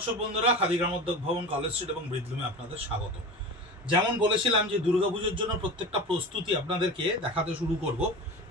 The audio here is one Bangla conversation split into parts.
দর্শক বন্ধুরা, খাদি গ্রামোদ্যোগ ভবন, কলেজ স্ট্রিট এবং ব্রিদলুমে আপনাদের স্বাগত। যেমন বলেছিলাম যে দুর্গাপুজোর জন্য প্রত্যেকটা প্রস্তুতি আপনাদেরকে দেখাতে শুরু করব,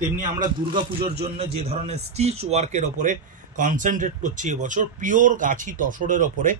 তেমনি আমরা দুর্গাপুজোর জন্য যে ধরনের স্টিচ ওয়ার্কের ওপরে কনসেন্ট্রেট করছি এবছর, পিওর গাছি তসরের ওপরে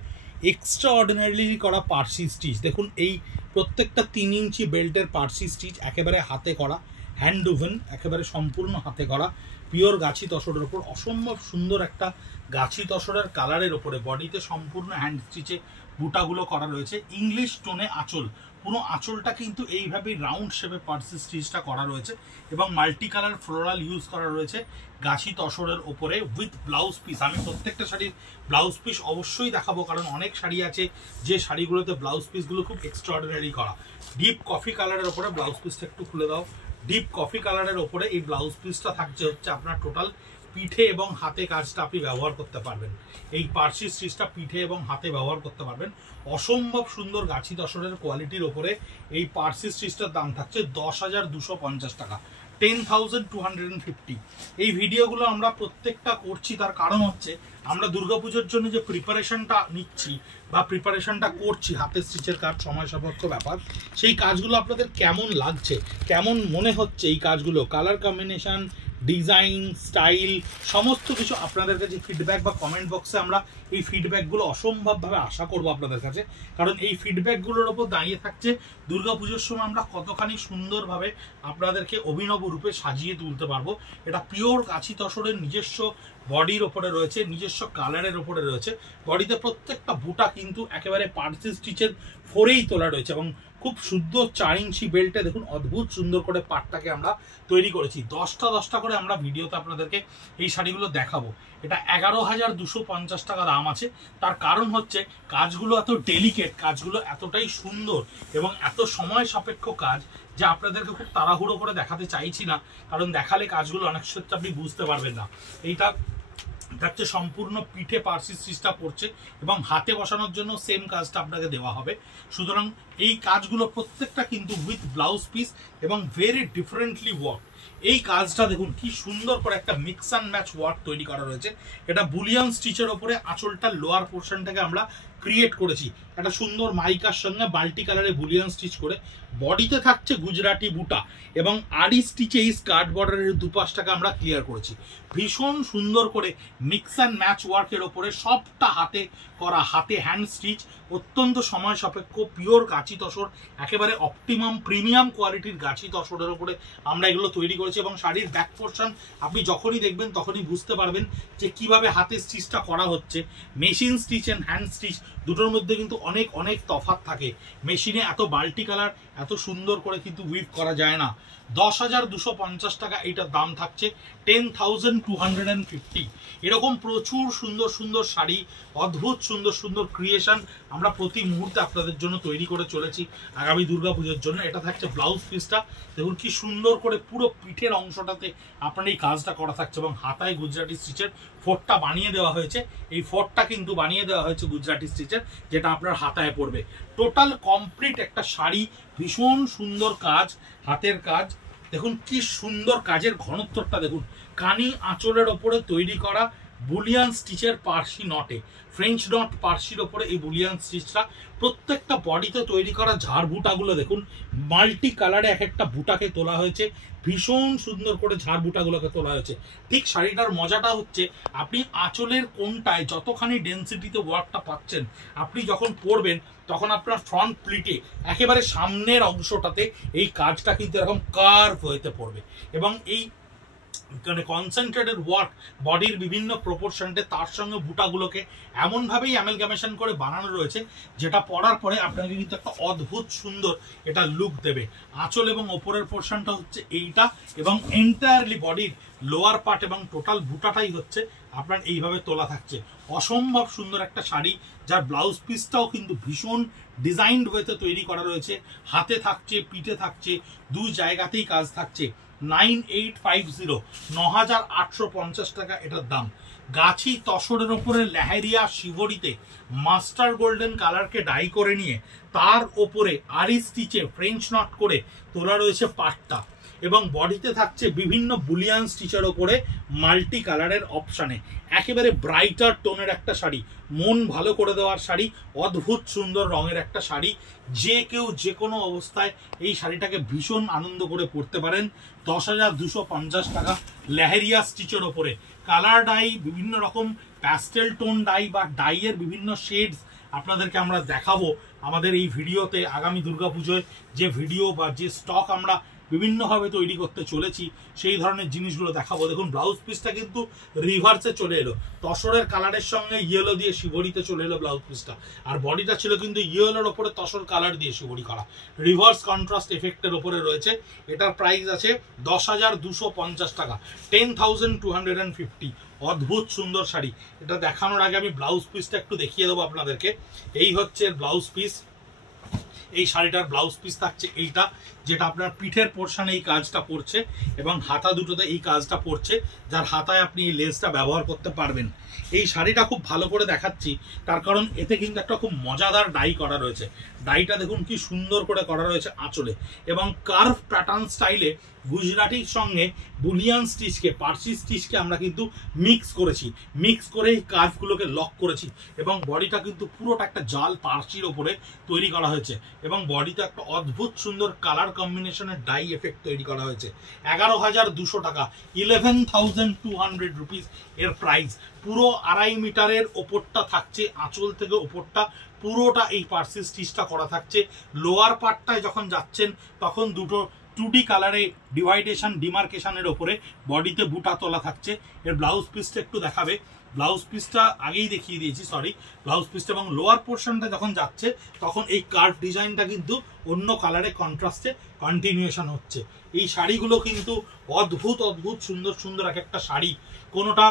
এক্সট্রা অর্ডিনারিলি করা পার্সি স্টিচ। দেখুন, এই প্রত্যেকটা 3 ইঞ্চি বেল্টের পার্সি স্টিচ একেবারে হাতে করা, হ্যান্ড ওভেন, একেবারে সম্পূর্ণ হাতে করা পিওর গাছি তসরের ওপর অসম্ভব সুন্দর একটা গাছি তসরের কালারের ওপরে বডিতে সম্পূর্ণ হ্যান্ড স্টিচে বুটাগুলো করা রয়েছে। ইংলিশ টোনে আঁচল, পুরো আঁচলটা কিন্তু এইভাবেই রাউন্ড শেপে পার্সি স্টিচটা করা রয়েছে এবং মাল্টি কালার ফ্লোরাল ইউজ করা রয়েছে গাছি তসরের ওপরে উইথ ব্লাউজ পিস। আমি প্রত্যেকটা শাড়ির ব্লাউজ পিস অবশ্যই দেখাবো, কারণ অনেক শাড়ি আছে যে শাড়িগুলোতে ব্লাউজ পিসগুলো খুব এক্সট্রাঅর্ডিনারি করা। ডিপ কফি কালারের ওপরে ব্লাউজ পিসটা একটু খুলে দাও। ডিপ কফি কালারের ওপরে এই ব্লাউজ পিসটা থাকছে হচ্ছে আপনার টোটাল পিঠে এবং হাতে কাজটা আপনি ব্যবহার করতে পারবেন। এই পার্সি স্টিচটা পিঠে এবং হাতে ব্যবহার করতে পারবেন। অসম্ভব সুন্দর গাছি তসরের কোয়ালিটির ওপরে এই পার্সি স্টিচটার দাম থাকছে 10,250 টাকা, 10,250। এই ভিডিওগুলো আমরা প্রত্যেকটা করছি, তার কারণ হচ্ছে আমরা দুর্গাপুজোর জন্য যে প্রিপারেশনটা নিচ্ছি বা প্রিপারেশনটা করছি, হাতের স্টিচের কাজ সময় সাপেক্ষ ব্যাপার, সেই কাজগুলো আপনাদের কেমন লাগছে, কেমন মনে হচ্ছে এই কাজগুলো, কালার কম্বিনেশন, ডিজাইন, স্টাইল, সমস্ত কিছু আপনাদের কাছে ফিডব্যাক বা কমেন্ট বক্সে আমরা এই ফিডব্যাকগুলো অসম্ভবভাবে আশা করব আপনাদের কাছে। কারণ এই ফিডব্যাকগুলোর ওপর দাঁড়িয়ে থাকছে দুর্গাপুজোর সময় আমরা কতখানি সুন্দরভাবে আপনাদেরকে অভিনব রূপে সাজিয়ে তুলতে পারবো। এটা পিওর গাছি তসরের নিজস্ব বডির ওপরে রয়েছে, নিজস্ব কালারের ওপরে রয়েছে। বডিতে প্রত্যেকটা বুটা কিন্তু একেবারে পার্সি স্টিচের ফোরেই তোলা রয়েছে এবং খুব শুদ্ধ 4 ইঞ্চি বেল্টে দেখুন অদ্ভুত সুন্দর করে পাটটাকে আমরা তৈরি করেছি। 10টা করে আমরা ভিডিওতে আপনাদেরকে এই শাড়িগুলো দেখাবো। এটা 11,250 টাকা দাম আছে। তার কারণ হচ্ছে কাজগুলো এত ডেলিকেট, কাজগুলো এতটাই সুন্দর এবং এত সময় সাপেক্ষ কাজ যে আপনাদেরকে খুব তাড়াহুড়ো করে দেখাতে চাইছি না, কারণ দেখালে কাজগুলো অনেক ক্ষেত্রে আপনি বুঝতে পারবেন না। এইটা থাকছে সম্পূর্ণ পিঠে পার্সি স্টিচটা পড়ছে এবং হাতে বসানোর জন্য সেম কাজটা আপনাকে দেওয়া হবে। সুতরাং এই কাজগুলো প্রত্যেকটা কিন্তু উইথ ব্লাউজ পিস এবং ভেরি ডিফারেন্টলি ওয়ার্ক। এই কাজটা দেখুন কি সুন্দর করে একটা মিক্স অ্যান্ড ম্যাচ ওয়ার্ক তৈরি করা রয়েছে। এটা বুলিয়ান স্টিচের ওপরে আঁচলটা লোয়ার পোর্শনটাকে আমরা ক্রিয়েট করেছি একটা সুন্দর মাইকার সঙ্গে মাল্টি কালারে বুলিয়ান স্টিচ করে। বডিতে থাকছে গুজরাটি বুটা এবং আড়ি স্টিচে এই স্কার্ট বর্ডারের দুপাশটাকে আমরা ক্লিয়ার করেছি ভীষণ সুন্দর করে মিক্স অ্যান্ড ম্যাচ ওয়ার্কের ওপরে। সবটা হাতে করা, হাতে হ্যান্ড স্টিচ, অত্যন্ত সময় সাপেক্ষ পিওর গাছি তসর, একেবারে অপটিমাম প্রিমিয়াম কোয়ালিটির গাছি তসরের ওপরে আমরা এগুলো তৈরি করেছি। এবং শাড়ির ব্যাক পোর্শন আপনি যখনই দেখবেন তখনই বুঝতে পারবেন যে কিভাবে হাতে স্টিচটা করা হচ্ছে। Machine stitch and hand stitch দুটোর মধ্যে কিন্তু অনেক তফাৎ থাকে। মেশিনে এত মাল্টি কালার এত সুন্দর করে কিন্তু উইভ করা যায় না। 10,250 টাকা এইটার দাম থাকছে, 10,250। এরকম প্রচুর সুন্দর সুন্দর শাড়ি, অদ্ভুত সুন্দর সুন্দর ক্রিয়েশন আমরা প্রতি মুহূর্তে আপনাদের জন্য তৈরি করে চলেছি আগামী দুর্গাপুজোর জন্য। এটা থাকছে ব্লাউজ পিসটা, দেখুন কি সুন্দর করে পুরো পিঠের অংশটাতে আপনার এই কাজটা করা থাকছে এবং হাতায় গুজরাটি স্টিচের ফোর্টটা বানিয়ে দেওয়া হয়েছে। এই ফোর্টটা কিন্তু বানিয়ে দেওয়া হয়েছে গুজরাটি স্টিচের, যেটা আপনার হাতায় পড়বে। টোটাল কমপ্লিট একটা শাড়ি, ভীষণ সুন্দর কাজ, হাতের কাজ। দেখুন কি সুন্দর কাজের ঘনত্বটা দেখুন, কানি আঁচলের ওপরে তৈরি করা বুলিয়ান স্টিচের পার্সি নটে, ফ্রেঞ্চ নট পার্সির ওপরে এই বুলিয়ান স্টিচটা। প্রত্যেকটা বডিতে তৈরি করা ঝাড় বুটাগুলো দেখুন মাল্টি কালারে এক একটা বুটাকে তোলা হয়েছে, ভীষণ সুন্দর করে ঝাড় বুটাগুলোকে তোলা হয়েছে। ঠিক শাড়িটার মজাটা হচ্ছে আপনি আঁচলের কোনটায় যতখানি ডেন্সিটিতে ওয়ার্কটা পাচ্ছেন, আপনি যখন পরবেন তখন আপনার ফ্রন্ট প্লিটে একেবারে সামনের অংশটাতে এই কাজটা কিন্তু এরকম কার্ভ হতে পড়বে এবং এই কনসেন্ট্রেটেড ওয়ার্ক বডির বিভিন্ন প্রপোর্শনটে তার সঙ্গে বুটাগুলোকে এমনভাবেই অ্যামেলগামেশন করে বানানো রয়েছে যেটা পরার পরে আপনাকে কিন্তু একটা অদ্ভুত সুন্দর এটা লুক দেবে। আঁচল এবং ওপরের পোর্শনটা হচ্ছে এইটা এবং এন্টায়ারলি বডির লোয়ার পার্ট এবং টোটাল বুটাটাই হচ্ছে আপনার এইভাবে তোলা থাকছে। অসম্ভব সুন্দর একটা শাড়ি, যার ব্লাউজ পিসটাও কিন্তু ভীষণ ডিজাইনড ওয়েতে তৈরি করা রয়েছে। হাতে থাকছে, পিঠে থাকছে, দুই জায়গাতেই কাজ থাকছে। 9850, 9,850 টাকা এটার দাম। গাছি তসরের ওপরে লেহেরিয়া শিবরিতে মাস্টার গোল্ডেন কালারকে ডাই করে নিয়ে তার ওপরে আরি স্টিচে ফ্রেঞ্চ নট করে তোলা রয়েছে পাটটা। এবং বডিতে থাকছে বিভিন্ন বুলিয়ান স্টিচের ওপরে মাল্টি কালারের অপশানে একেবারে ব্রাইটার টোনের একটা শাড়ি, মন ভালো করে দেওয়ার শাড়ি, অদ্ভুত সুন্দর রঙের একটা শাড়ি। যে কেউ যে কোনো অবস্থায় এই শাড়িটাকে ভীষণ আনন্দ করে পরতে পারেন। 10,250 টাকা লেহেরিয়া স্টিচের ওপরে কালার ডাই, বিভিন্ন রকম প্যাস্টেল টোন ডাই বা ডাইয়ের বিভিন্ন শেডস আপনাদেরকে আমরা দেখাবো আমাদের এই ভিডিওতে। আগামী দুর্গাপুজোয় যে ভিডিও বা যে স্টক আমরা বিভিন্নভাবে তৈরি করতে চলেছি সেই ধরনের জিনিসগুলো দেখাবো। দেখুন ব্লাউজ পিসটা কিন্তু রিভার্সে চলে এলো, তসরের কালারের সঙ্গে ইয়েলো দিয়ে শিবরিতে চলে এলো ব্লাউজ পিসটা, আর বডিটা ছিল কিন্তু ইয়েলোর ওপরে তসর কালার দিয়ে শিবরি করা, রিভার্স কন্ট্রাস্ট এফেক্টের ওপরে রয়েছে। এটার প্রাইস আছে 10,250 টাকা, 10,250। অদ্ভুত সুন্দর শাড়ি। এটা দেখানোর আগে আমি ব্লাউজ পিসটা একটু দেখিয়ে দেবো আপনাদেরকে। এই হচ্ছে ব্লাউজ পিস। এই শাড়িটার ব্লাউজ পিস থাকছে এইটা, যেটা আপনার পিঠের পোর্শনে এই কাজটা পড়ছে এবং হাতা দুটোতে এই কাজটা পড়ছে, যার হাতায় আপনি এই লেসটা ব্যবহার করতে পারবেন। এই শাড়িটা খুব ভালো করে দেখাচ্ছি তার কারণ এতে কিন্তু একটা খুব মজাদার ডাই করা রয়েছে। ডাইটা দেখুন কি সুন্দর করে করা রয়েছে আঁচলে, এবং কার্ভ প্যাটার্ন স্টাইলে গুজরাটির সঙ্গে বুলিয়ান স্টিচকে, পার্সি স্টিচকে আমরা কিন্তু মিক্স করেছি, মিক্স করে এই কার্ভগুলোকে লক করেছি, এবং বডিটা কিন্তু পুরোটা একটা জাল পার্সির ওপরে তৈরি করা হয়েছে, এবং বডিতে একটা অদ্ভুত সুন্দর কালার কম্বিনেশনের ডাই এফেক্ট তৈরি করা হয়েছে। 11,200 টাকা, 11,200 রুপিস এর প্রাইস। পুরো 2.5 মিটারের ওপরটা থাকছে, আঁচল থেকে ওপরটা পুরোটা এই পার্সি স্টিচটা করা থাকছে। লোয়ার পার্টটায় যখন যাচ্ছেন তখন দুটো 2D কালারে ডিমার্কেশনের ওপরে বডিতে বুটা তোলা থাকছে। এর ব্লাউজ পিসটা একটু দেখাবে, ব্লাউজ পিসটা আগেই দেখিয়ে দিয়েছি, সরি। ব্লাউজ পিসটা এবং লোয়ার পোর্শনটা যখন যাচ্ছে তখন এই কার্ভ ডিজাইনটা কিন্তু অন্য কালারে কন্ট্রাস্টে কন্টিনিউয়েশন হচ্ছে। এই শাড়িগুলো কিন্তু অদ্ভুত অদ্ভুত সুন্দর সুন্দর এক একটা শাড়ি, কোনোটা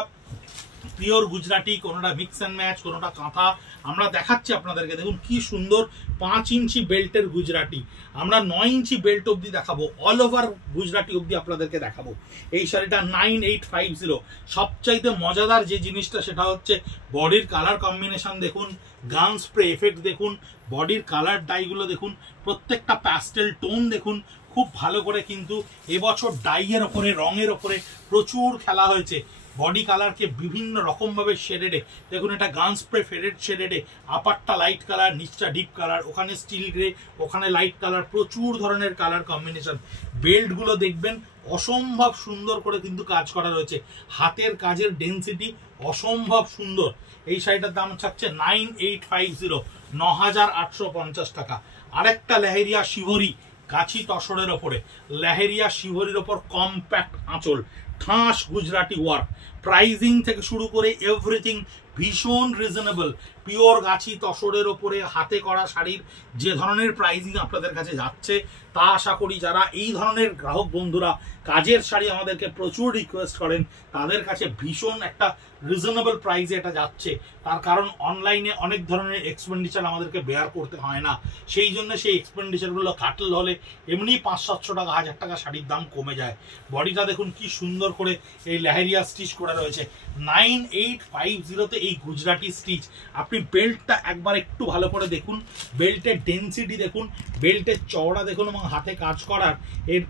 পিওর গুজরাটি, কোনোটা মিক্স অ্যান্ড ম্যাচ, কোনোটা কাঁথা। আমরা দেখাচ্ছি আপনাদেরকে, দেখুন কি সুন্দর 5 ইঞ্চি বেল্টের গুজরাটি, আমরা 9 ইঞ্চি বেল্ট অবধি দেখাবো, অল ওভার গুজরাটি অবধি আপনাদেরকে দেখাবো। এই শাড়িটা 9,850। সবচাইতে মজাদার যে জিনিসটা সেটা হচ্ছে বডির কালার কম্বিনেশন দেখুন, গান স্প্রে এফেক্ট দেখুন, বডির কালার ডাইগুলো দেখুন, প্রত্যেকটা প্যাস্টেল টোন দেখুন। খুব ভালো করে কিন্তু এবছর ডাইয়ের ওপরে, রঙের ওপরে প্রচুর খেলা হয়েছে। বডি কালারকে বিভিন্ন রকমভাবে শেডেডে, দেখুন এটা গান স্প্রে ফেডেড শেডেডে, আপারটা লাইট কালার, নিচটা ডিপ কালার, ওখানে স্টিল গ্রে, ওখানে লাইট কালার, প্রচুর ধরনের কালার কম্বিনেশন। বেল্টগুলো দেখবেন অসম্ভব সুন্দর করে কিন্তু কাজ করা রয়েছে, হাতের কাজের ডেন্সিটি অসম্ভব সুন্দর। এই শাড়িটার দাম থাকছে 9,850, 9,850 টাকা। আরেকটা লেহেরিয়া শিভরি গাছি তসরের ওপরে, লেহেরিয়া শিভরির ওপর কম্প্যাক্ট আঁচল, ঠাস গুজরাটি ওয়ার্ক, প্রাইজিং থেকে শুরু করে এভরিথিং ভীষণ রিজনেবল। পিওর গাছি তসরের ওপরে হাতে করা শাড়ির যে ধরনের প্রাইজিং আপনাদের কাছে যাচ্ছে, তা আশা করি যারা এই ধরনের গ্রাহক বন্ধুরা কাজের শাড়ি আমাদেরকে প্রচুর রিকোয়েস্ট করেন তাদের কাছে ভীষণ একটা রিজনেবল প্রাইসে এটা যাচ্ছে। তার কারণ অনলাইনে অনেক ধরনের এক্সপেন্ডিচার আমাদেরকে বেয়ার করতে হয় না, সেই জন্য সেই এক্সপেন্ডিচারগুলো কাটল হলে এমনি 500-700 টাকা, 1000 টাকা শাড়ির দাম কমে যায়। বডিটা দেখুন কি সুন্দর করে এই লেহেরিয়া স্টিচ করা রয়েছে। 9,850-তে এই গুজরাটি স্টিচ। আপনি বেল্টটা একবার একটু ভালো করে দেখুন, বেল্টের ডেন্সিটি দেখুন, বেল্টের চওড়া দেখুন, এবং হাতে কাজ করার এর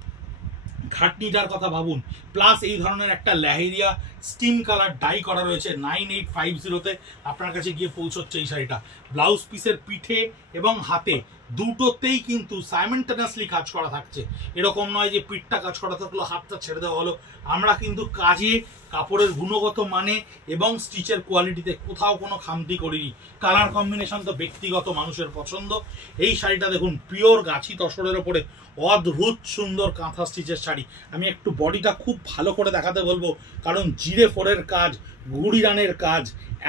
খাটনিটার কথা ভাবুন। প্লাস এই ধরনের একটা লেহেরিয়া স্টিম কালার ডাই করা রয়েছে। 9,850-তে আপনার কাছে গিয়ে পৌঁছচ্ছে এই শাড়িটা। ব্লাউজ পিসের পিঠে এবং হাতে দুটোতেই কিন্তু সাইমেন্টেনিয়াসলি কাজ করা থাকছে, এরকম নয় যে পিঠটা কাজ করা থাকলো হাতটা ছেড়ে দেওয়া হলো। আমরা কিন্তু কাজে, কাপড়ের গুণগত মানে এবং স্টিচের কোয়ালিটিতে কোথাও কোনো খামতি করিনি। কালার কম্বিনেশন তো ব্যক্তিগত মানুষের পছন্দ। এই শাড়িটা দেখুন পিওর গাছি তসরের ওপরে অদ্ভুত সুন্দর কাঁথা স্টিচের শাড়ি। আমি একটু বডিটা খুব ভালো করে দেখাতে বলবো, কারণ জিরে ফোরের কাজ, গুড়ি রানের কাজ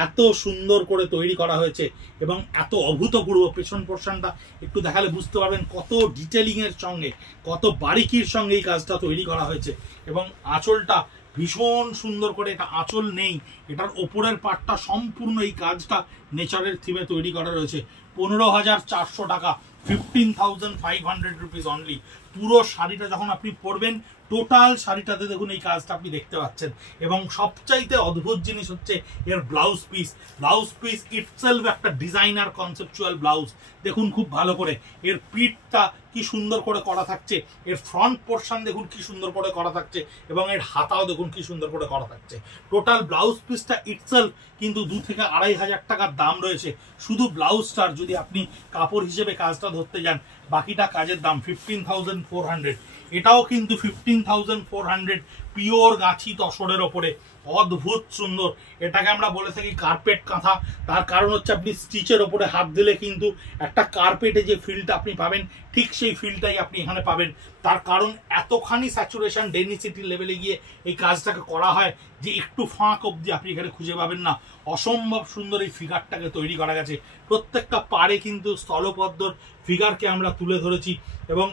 এত সুন্দর করে তৈরি করা হয়েছে এবং এত অভূতপূর্ব। পেছন পোর্শনটা একটু দেখালে বুঝতে পারবেন কত ডিটেলিং এর সঙ্গে, কত বারিকির সঙ্গে এই কাজটা তৈরি করা হয়েছে। এবং আঁচলটা ভীষণ সুন্দর করে, এটা আঁচল নেই, এটার ওপরের পার্টটা সম্পূর্ণ এই কাজটা নেচারের থিমে তৈরি করা রয়েছে। 15,400 টাকা, 15,500 রুপিস অনলি। পুরো শাড়িটা যখন আপনি পরবেন, টোটাল শাড়িটাতে দেখুন এই কাজটা আপনি দেখতে পাচ্ছেন। এবং সবচাইতে অদ্ভুত জিনিস হচ্ছে এর blouse piece. Blouse piece itself একটা ডিজাইনার কনসেপচুয়াল ব্লাউজ। দেখুন খুব ভালো করে এর পিঠটা কি সুন্দর করে করা থাকছে, এর ফ্রন্ট পোর্শন দেখুন কি সুন্দর করে করা থাকছে, এবং এর হাতাও দেখুন কি সুন্দর করে করা থাকছে। টোটাল ব্লাউজ পিসটা ইটসেলফ কিন্তু 2 থেকে 2,500 টাকার দাম রয়েছে শুধু ব্লাউজটার। যদি আপনি কাপড় হিসেবে কাজটা ধরতে যান, বাকিটা কাজের দাম 15,400। এটাও কিন্তু 15,400 পিওর গাছি তসরের ওপরে, অদ্ভুত সুন্দর। এটাকে আমরা বলে থাকি কার্পেট কাঁথা। তার কারণ হচ্ছে আপনি স্টিচের ওপরে হাত দিলে কিন্তু একটা কার্পেটে যে ফিলটা আপনি পাবেন, ঠিক সেই ফিলটাই আপনি এখানে পাবেন। তার কারণ এতখানি স্যাচুরেশন ডেনসিটি লেভেলে গিয়ে এই কাজটাকে করা হয় যে একটু ফাঁক অবধি আপনি এখানে খুঁজে পাবেন না। অসম্ভব সুন্দর এই ফিগারটাকে তৈরি করা গেছে। প্রত্যেকটা পাড়ে কিন্তু স্থলপদ্মর ফিগারকে আমরা তুলে ধরেছি, এবং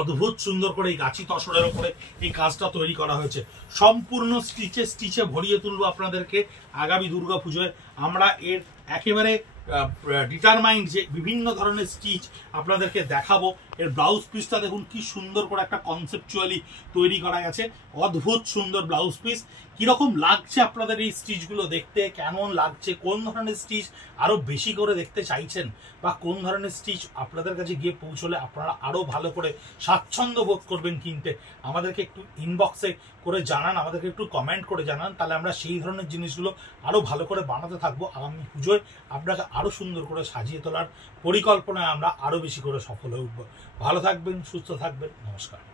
অদ্ভুত সুন্দর করে এই গাছি তসরের ওপরে এই কাজটা তৈরি করা হয়েছে। সম্পূর্ণ স্টিচে ভরিয়ে তুলবো আপনাদেরকে আগামী দুর্গা পুজোয়। আমরা এর একেবারে ডিটারমাইন্ড যে বিভিন্ন ধরনের স্টিচ আপনাদেরকে দেখাবো। এর ব্লাউজ পিসটা দেখুন কি সুন্দর করে একটা কনসেপচুয়ালি তৈরি করা গেছে, অদ্ভুত সুন্দর ব্লাউজ পিস। কিরকম লাগছে আপনাদের এই স্টিচগুলো দেখতে, কেমন লাগছে, কোন ধরনের স্টিচ আরো বেশি করে দেখতে চাইছেন, বা কোন ধরনের স্টিচ আপনাদের কাছে গিয়ে পৌঁছলে আপনারা আরো ভালো করে স্বাচ্ছন্দ্য বোধ করবেন কিনতে, আমাদেরকে একটু ইনবক্সে করে জানান, আমাদেরকে একটু কমেন্ট করে জানান। তাহলে আমরা সেই ধরনের জিনিসগুলো আরো ভালো করে বানাতে থাকবো। আগামী পুজোয় আপনাকে আরো সুন্দর করে সাজিয়ে তোলার পরিকল্পনায় আমরা আরো বেশি করে সফল হয়ে উঠবো। ভালো থাকবেন, সুস্থ থাকবেন, নমস্কার।